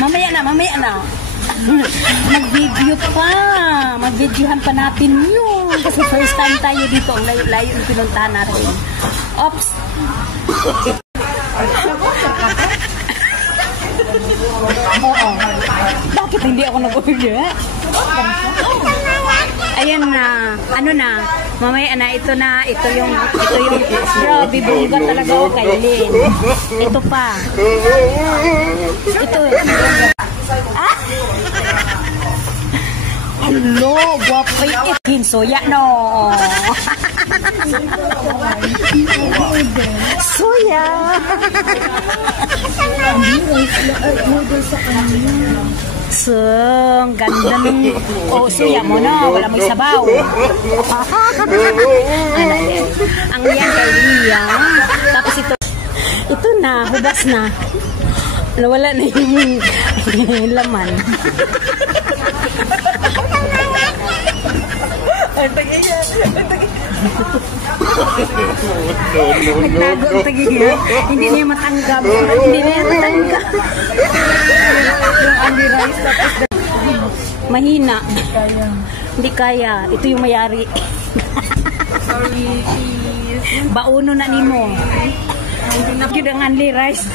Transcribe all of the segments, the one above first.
Mamaya na. Mag-video pa. Mag-videohan pa natin yun. Kasi first time tayo dito. Ang layo-layo yung pinuntahan natin. Oops. Bakit hindi ako nag-order? Ayan na. Ano na? Mamaya na. Ito yung grabe. Bongga talaga ako kay Lynn. Ito pa. Ito eh. Hello, guwapo yung soya, no? Soya! So, ang ganda ng... Oh, soya mo, no? Wala mo sabaw. Ang yan kay Lia. Tapos ito na, hubas na. Nawala na yung laman. Nagtago ang tagiya. Hindi niya matanggap. Yung Andy Rice tapos mahina. Hindi kaya. Ito yung mayari. Sorry. Bauno na nimo. Hindi ang Andy Rice.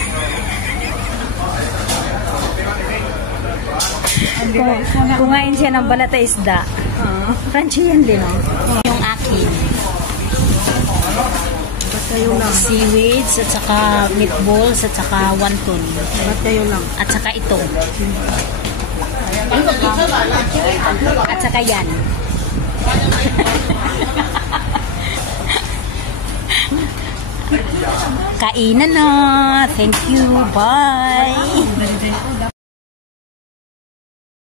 Kumain siya ng balata isda. Crunchy yan din, no? Yung akin. Seaweeds, at saka meatballs, at saka wonton. At saka ito. At saka yan. Kainan na. Thank you. Bye.